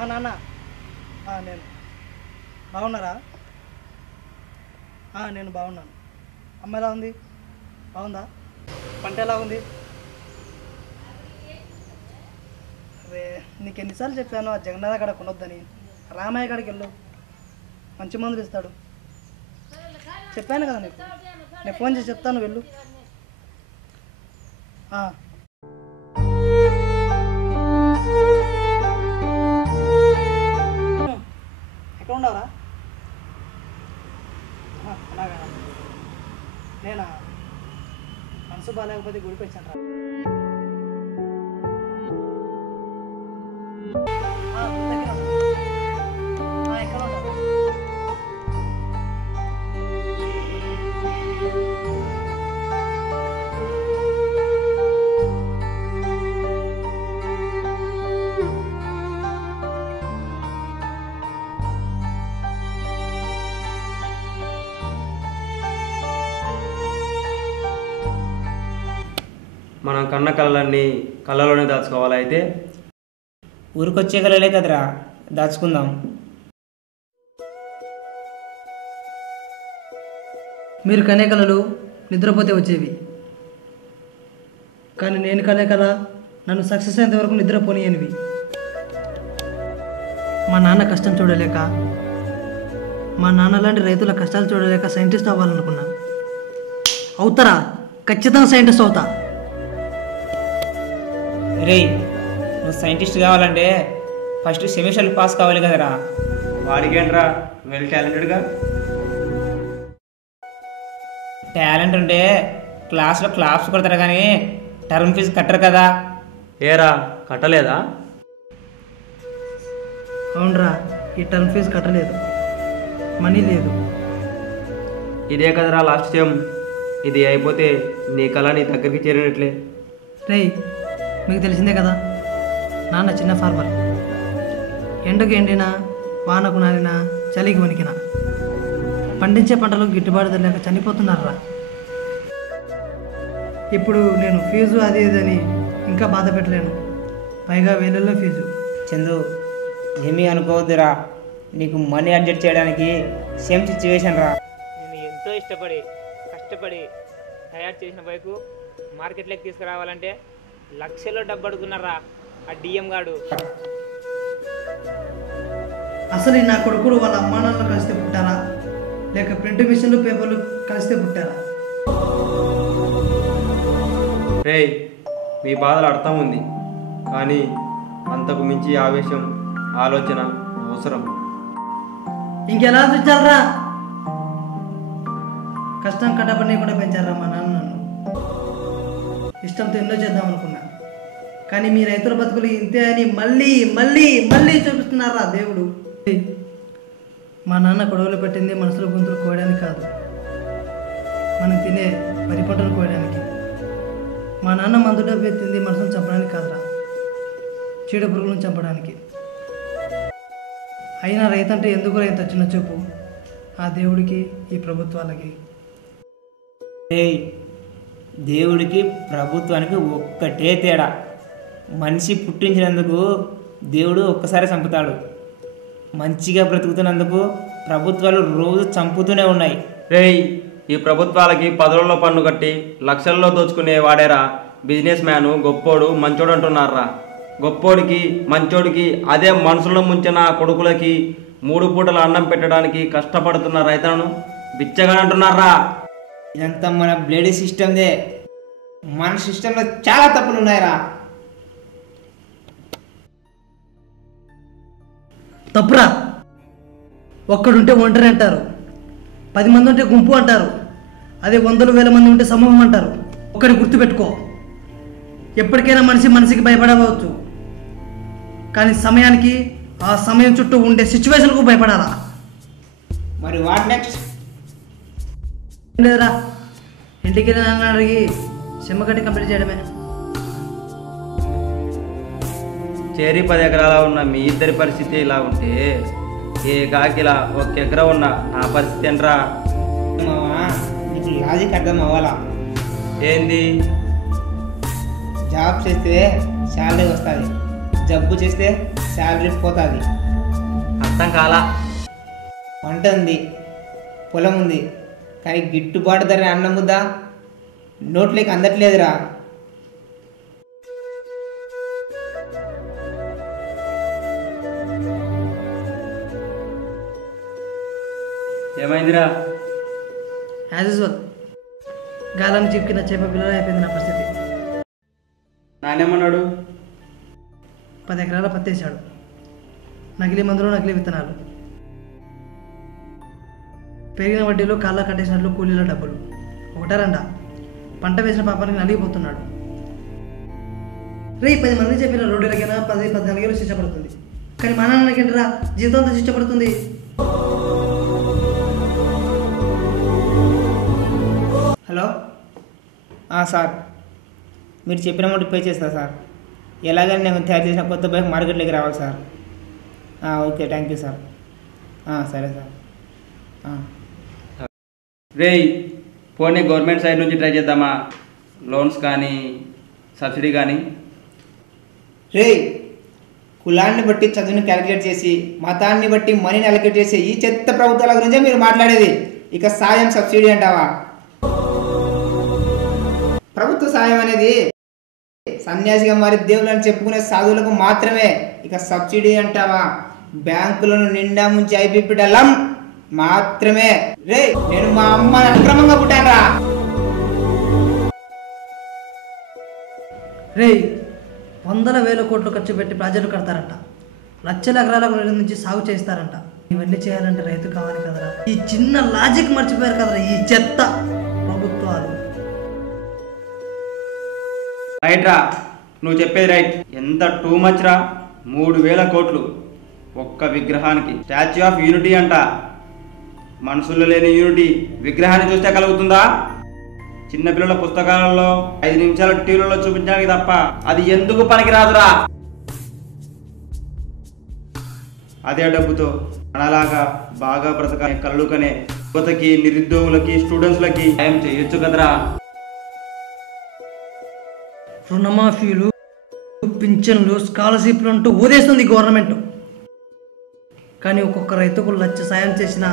నాన్న నేను బాగున్నారా? నేను బాగున్నాను. అమ్మ ఎలా ఉంది? బాగుందా? పంట ఎలా ఉంది? అరే నీకు ఎన్నిసార్లు చెప్పాను ఆ జగన్నాథ కాడ కొనొద్దని. రామయ్య కాడికి వెళ్ళు, మంచి మందులు ఇస్తాడు. చెప్పాను కదా నీకు, నేను ఫోన్ చేసి చెప్తాను, వెళ్ళు. ఎక్కడ ఉండవరా? అలాగా నేనా మనసు బాగాలేకపోతే గుడికి వచ్చాను రా. ఎక్కడ ఉండవు? మనం కన్న కళలన్నీ కళ్ళలోనే దాచుకోవాలి. అయితే ఊరికొచ్చే కళలే కదరా, దాచుకుందాం. మీరు కనే కళలు నిద్రపోతే వచ్చేవి, కానీ నేను కనే కళ నన్ను సక్సెస్ అయ్యేంత వరకు నిద్రపోనియనివి. మా నాన్న కష్టం చూడలేక, మా నాన్న లాంటి రైతుల కష్టాలు చూడలేక సైంటిస్ట్ అవ్వాలనుకున్నా. అవుతారా? ఖచ్చితంగా సైంటిస్ట్ అవుతా. రేయ్, నువ్వు సైంటిస్ట్ కావాలంటే ఫస్ట్ సెమిస్టర్లు పాస్ కావాలి కదరా. వాడికేంట్రా, వెల్ టాలెంటెడ్గా. టాలెంట్ ఉంటే క్లాస్లో క్లాప్స్ కొడతారు కానీ టర్మ్ ఫీజు కట్టరు కదా. ఏరా కట్టలేదా? అవునరా, ఈ టర్మ్ ఫీజు కట్టలేదు, మనీ లేదు. ఇదే కదరా లాస్ట్ టైం. ఇది అయిపోతే నీ కళ నీ దగ్గరికి చేరినట్లే. రేయ్, మీకు తెలిసిందే కదా, నాన్న చిన్న ఫార్మర్. ఎండకు ఎండినా, వానకు నానినా, చలికి వణికినా పండించే పంటలు గిట్టుబాటు లేక చనిపోతున్నారా. ఇప్పుడు నేను ఫీజు అది ఇదని ఇంకా బాధ పెట్టలేను, పైగా వేలల్లో ఫీజు. చందు, ఏమీ అనుకోవద్దురా, నీకు మనీ అడ్జస్ట్ చేయడానికి సేమ్ సిచ్యువేషన్ రా. నేను ఎంతో ఇష్టపడి కష్టపడి తయారు చేసిన బైకు మార్కెట్లోకి తీసుకురావాలంటే లక్షల్లో డబ్బు అడుగుతున్నారా ఆ డిఎం గాడు. అసలు నా కొడుకులు వాళ్ళ అమ్మానాన్నలు కలిస్తే పుట్టారా, లేక ప్రింట్ మిషన్లు పేపర్లు కలిస్తే పుట్టారా? రేయ్, మీ బాధలు అర్థం ఉంది, కానీ అంతకు మించి ఆవేశం, ఆలోచన అవసరం. ఇంకెలా చూచాలరా? కష్టం కట్టపడి కూడా పెంచారా మా నాన్న నన్ను. ఇష్టంతో ఎన్నో చేద్దాం అనుకున్నా, కానీ మీ రైతుల బతుకులు ఇంతే అని మళ్ళీ మళ్ళీ మళ్ళీ చూపిస్తున్నారా దేవుడు. మా నాన్న గొడవలు పెట్టింది మనసులో గొంతులు కోయడానికి కాదు, మనం తినే వరి పంటలు కోయడానికి. మా నాన్న మందు డబ్బు ఎత్తింది మనసును చంపడానికి కాదురా, చీడ పురుగులను చంపడానికి. అయినా రైతు అంటే ఎందుకు రైతు చిన్న చూపు ఆ దేవుడికి, ఈ ప్రభుత్వాలకి. దేవుడికి ప్రభుత్వానికి ఒక్కటే తేడా, మనిషి పుట్టించినందుకు దేవుడు ఒక్కసారి చంపుతాడు, మంచిగా బ్రతుకుతున్నందుకు ప్రభుత్వాలు రోజు చంపుతూనే ఉన్నాయి. రేయ్, ఈ ప్రభుత్వాలకి పదవుల్లో పన్ను కట్టి లక్షల్లో దోచుకునే వాడేరా బిజినెస్ మ్యాను గొప్పోడు మంచోడు అంటున్నారా. గొప్పోడికి మంచోడికి అదే మనుషులను ముంచిన కొడుకులకి 3 పూటల అన్నం పెట్టడానికి కష్టపడుతున్న రైతులను బిచ్చగా అంటున్నారా. ఇదంతా మన బ్లడ్ సిస్టమ్దే, మన సిస్టంలో చాలా తప్పులు ఉన్నాయిరా. తప్పురా, ఒక్కడుంటే ఒంటరి అంటారు, 10 మంది ఉంటే గుంపు అంటారు, అదే 100,000 మంది ఉంటే సమూహం అంటారు. ఒక్కడి గుర్తుపెట్టుకో, ఎప్పటికైనా మనిషికి భయపడవచ్చు, కానీ సమయానికి ఆ సమయం చుట్టూ ఉండే సిచ్యువేషన్కు భయపడాలా. మరి వాట్ నెక్స్ట్? లేదురా, ఇంటికి వెళ్ళి నాన్న అడిగి సిమ్మ కట్టి కంప్లీట్ చేయడమే. చేరి 10 ఎకరాల ఉన్న మీ ఇద్దరి పరిస్థితి ఇలా ఉంటే ఏ కాకిలా 1 ఎకరా ఉన్న నా పరిస్థితి ఏంట్రా? మావా, నీకు లాజిక్ అర్థం అవ్వాలా? ఏంది? జాబ్ చేస్తే శాలరీ వస్తుంది, జబ్బు చేస్తే శాలరీ పోతుంది. అర్థం కాలా. పంట ఉంది, పొలం ఉంది, కానీ గిట్టుబాటు ధర అన్నం ముద్ద నోట్లోకి అందట్లేదురా. ఏమైందిరా? యాజ్ యూజువల్ గాలం చిక్కిన చేప పిల్లలు అయిపోయింది నా పరిస్థితి. నానేమన్నాడు? 10 ఎకరాల పత్తి వేసాడు. నకిలీ మందులు, నకిలీ విత్తనాలు, పెరిగిన వడ్డీలు, కాళ్ళ కట్టేసినట్లు కూలీల డబ్బులు. ఒకటారంట పంట వేసిన పాపానికి నలిగిపోతున్నాడు. 10 మంది చెప్పిన రోడ్డులకైనా 10-14 ఏళ్ళు శిక్ష పడుతుంది. కానీ మా నాన్నకేంటరా జీవితంతో శిక్ష పడుతుంది. హలో సార్, మీరు చెప్పిన అమౌంట్ పే చేస్తాను సార్. ఎలాగైనా నేను తయారు చేసిన కొత్త బైక్ మార్కెట్లోకి రావాలి sir. Okay, thank you sir. సరే సార్. రేయ్, పోనీ గవర్నమెంట్ సైడ్ నుంచి ట్రై చేద్దామా? లోన్స్ కానీ సబ్సిడీ కానీ. కులాన్ని బట్టి చదువుని క్యాలిక్యులేట్ చేసి, మతాన్ని బట్టి మనీని అలొకేట్ చేసి ఈ చెత్త ప్రభుత్వాల గురించే మీరు మాట్లాడేది. ఇక సాయం సబ్సిడీ అంటావా? ప్రభుత్వ సాయం అనేది సన్యాసిగా మారి దేవుళ్ళని చెప్పుకునే సాధువులకు మాత్రమే. ఇక సబ్సిడీ అంటావా? బ్యాంకులను నిండా ముంచి ఐపీపీడలం మాత్రమే. నేను మా అమ్మ అక్రమంగా పుట్టానరా. వందల వేల కోట్లు ఖర్చు పెట్టి ప్రాజెక్టులు కడతారంట. లక్షల ఎకరాల నుంచి సాగు చేస్తారంట. ఇవన్నీ చేయాలంటే రైతు కావాలి కదరా. ఈ చిన్న లాజిక్ మర్చిపోయారు కదరా ఈ చెత్త ప్రభుత్వాలు. రైట్ రా, నువ్వు చెప్పేది రైట్. ఎంత టూ మచ్ రా. 3,000 కోట్లు ఒక్క విగ్రహానికి. స్టాచ్యూ ఆఫ్ యూనిటీ అంట. మనుషుల్లో లేని యూనిటీ విగ్రహాన్ని చూస్తే కలుగుతుందా? చిన్నపిల్లల పుస్తకాలలో 5 నిమిషాల టీవీలలో చూపించడానికి తప్ప అది ఎందుకు పనికిరాదురా. అదే డబ్బుతో మనలాగా బాగా బ్రతకనే కళ్ళుకనే యువతకి, నిరుద్యోగులకి, స్టూడెంట్స్లకి సాయం చేయొచ్చు కదరా. రుణమాఫీలు, పింఛన్లు, స్కాలర్షిప్లు అంటూ ఊదేస్తుంది గవర్నమెంట్. కానీ ఒక్కొక్క రైతుకు లక్ష సాయం చేసినా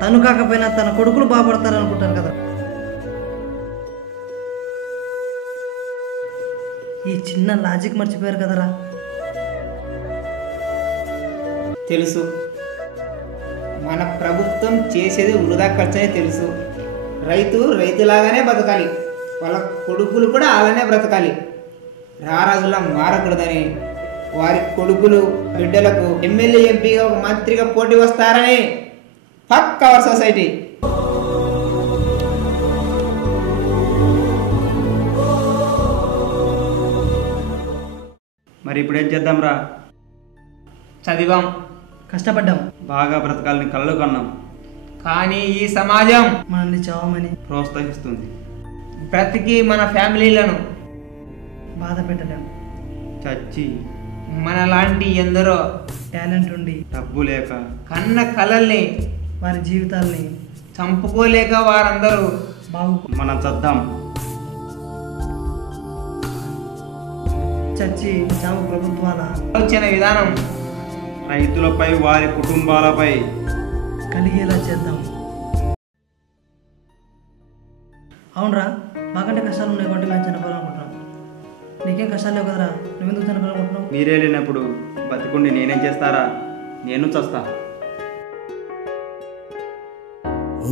తను కాకపోయినా తన కొడుకులు బాగుపడతారు అనుకుంటారు కదా. ఈ చిన్న లాజిక్ మర్చిపోయారు కదరా. తెలుసు, మన ప్రభుత్వం చేసేది వృధా ఖర్చనే తెలుసు. రైతులాగానే బతకాలి, వాళ్ళ కొడుకులు కూడా అలానే బ్రతకాలి. రారాజులా మారకూడదని వారి కొడుకులు బిడ్డలకు ఎమ్మెల్యే, ఎంపీగా, ఒక మంత్రిగా పోటీ వస్తారని ఫక్ అవర్ సొసైటీ. మరి ఇప్పుడు ఏం చేద్దాం రా? చదివాం, కష్టపడ్డాం, బాగా బ్రతకాలని కళ్ళు కన్నాం. కానీ ఈ సమాజం మనల్ని చావమని ప్రోత్సహిస్తుంది. బ్రతికి మన ఫ్యామిలీలను బాధ పెట్టలేం. చచ్చి మనలాంటి ఎందరో టాలెంట్ ఉండి డబ్బు లేక కన్న కలల్ని, వారి జీవితాల్ని చంపుకోలేక వారందరూ మనం చద్దాం. చచ్చి చావు ప్రభుత్వాల ఆలోచన విధానం రైతులపై, వారి కుటుంబాలపై కలిగేలా చేద్దాం. అవునరా, మాకంటే కష్టాలు ఉన్నాయి కాబట్టి మేము చనిపోవాలనుకుంటున్నాం. నీకేం కష్టాలు లేవు కదరా, నువ్వెందుకు చనిపోవాలనుకుంటున్నావు? మీరే లేనప్పుడు బతికుండి నేనేం చేస్తారా? నేను చస్తా.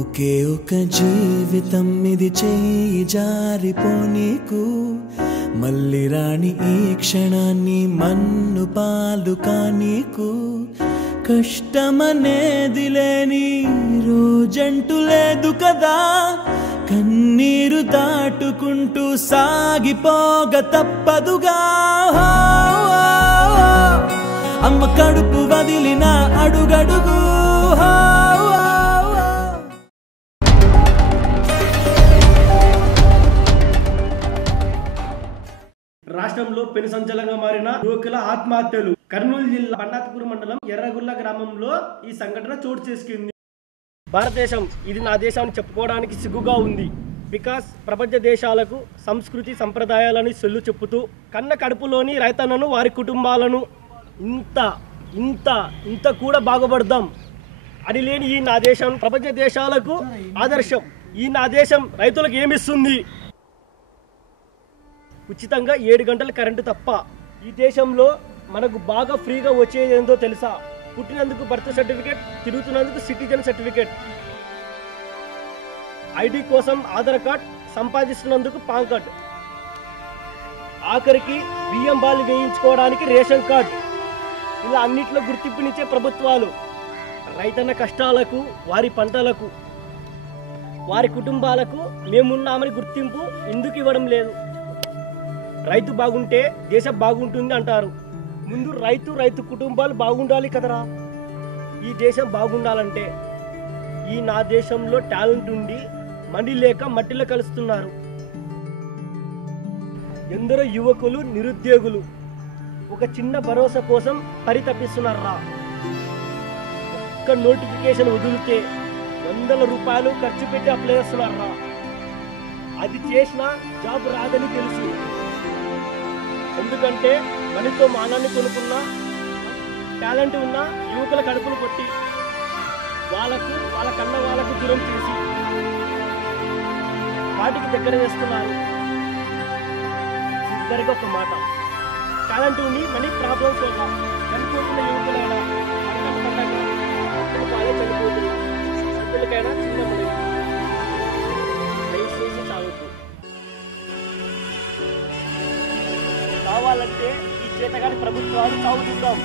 ఒకే ఒక జీవితం ఇది, చేయి జారిపోనీకు, మళ్ళీ రాణి ఈ క్షణాన్ని మన్ను పాలు కానీకు. కష్టమనేది లేని రోజంటూ లేదు కదా, కన్నీరు దాటుకుంటూ సాగిపోగ తప్పదుగా. అమ్మ కడుపు వదిలిన అడుగడుగు. రాష్ట్రంలో పెను సంచలనంగా మారిన యువకుల ఆత్మహత్యలు. కర్నూలు జిల్లా బండాత్పూర్ మండలం ఎర్రగుల్ల గ్రామంలో ఈ సంఘటన చోటు చేసుకుంది. భారతదేశం ఇది నా దేశం అని చెప్పుకోవడానికి సిగ్గుగా ఉంది. బికాస్ ప్రపంచ దేశాలకు సంస్కృతి సంప్రదాయాలని సొల్లు చెప్పుతూ కన్న కడుపులోని రైతన్నను వారి కుటుంబాలను ఇంత ఇంత ఇంత కూడా బాగుపడదాం అని లేని ఈ నా దేశం ప్రపంచ దేశాలకు ఆదర్శం. ఈ నా దేశం రైతులకు ఏమిస్తుంది? ఉచితంగా 7 గంటల కరెంటు తప్ప. ఈ దేశంలో మనకు బాగా ఫ్రీగా వచ్చేది ఏందో తెలుసా? పుట్టినందుకు బర్త్ సర్టిఫికేట్, తిరుగుతున్నందుకు సిటిజన్ సర్టిఫికేట్, ఐడి కోసం ఆధార్ కార్డ్, సంపాదిస్తున్నందుకు పాన్ కార్డ్, ఆఖరికి బియ్యం బాలు వేయించుకోవడానికి రేషన్ కార్డ్. ఇలా అన్నిట్లో గుర్తింపునిచ్చే ప్రభుత్వాలు రైతన్న కష్టాలకు, వారి పంటలకు, వారి కుటుంబాలకు మేమున్నామని గుర్తింపు ఎందుకు ఇవ్వడం లేదు? రైతు బాగుంటే దేశం బాగుంటుంది అంటారు. ముందు రైతు కుటుంబాలు బాగుండాలి కదరా. ఈ దేశం బాగుండాలంటే ఈ నా దేశంలో టాలెంట్ ఉండి మనీ లేక మట్టిలో కలుస్తున్నారు. ఎందరో యువకులు నిరుద్యోగులు ఒక చిన్న భరోసా కోసం పరితపిస్తున్నారా. ఒక్క నోటిఫికేషన్ వదిలితే 100 రూపాయలు ఖర్చు పెట్టి అప్లై చేస్తున్నారా. అది చేసినా జాబ్ రాదని తెలుసు. ఎందుకంటే మనతో మానాన్ని కొనుక్కున్న టాలెంట్ ఉన్న యువకుల కడుపులు కొట్టి వాళ్ళ కన్న వాళ్ళకు దూరం చేసి వాటికి దగ్గర చేస్తున్నారు. ఇద్దరికి ఒక మాట, టాలెంట్ ఉండి మనీ ప్రాబ్లమ్స్ వల్ల చనిపోతున్న యువకులైనా వాళ్ళే చనిపోతున్నారు. రైతులకైనా చిన్న మనీ దయచేసి సాగుతూ కావాలంటే ఈ చేతగాని ప్రభుత్వాలు సాగుతుందాం.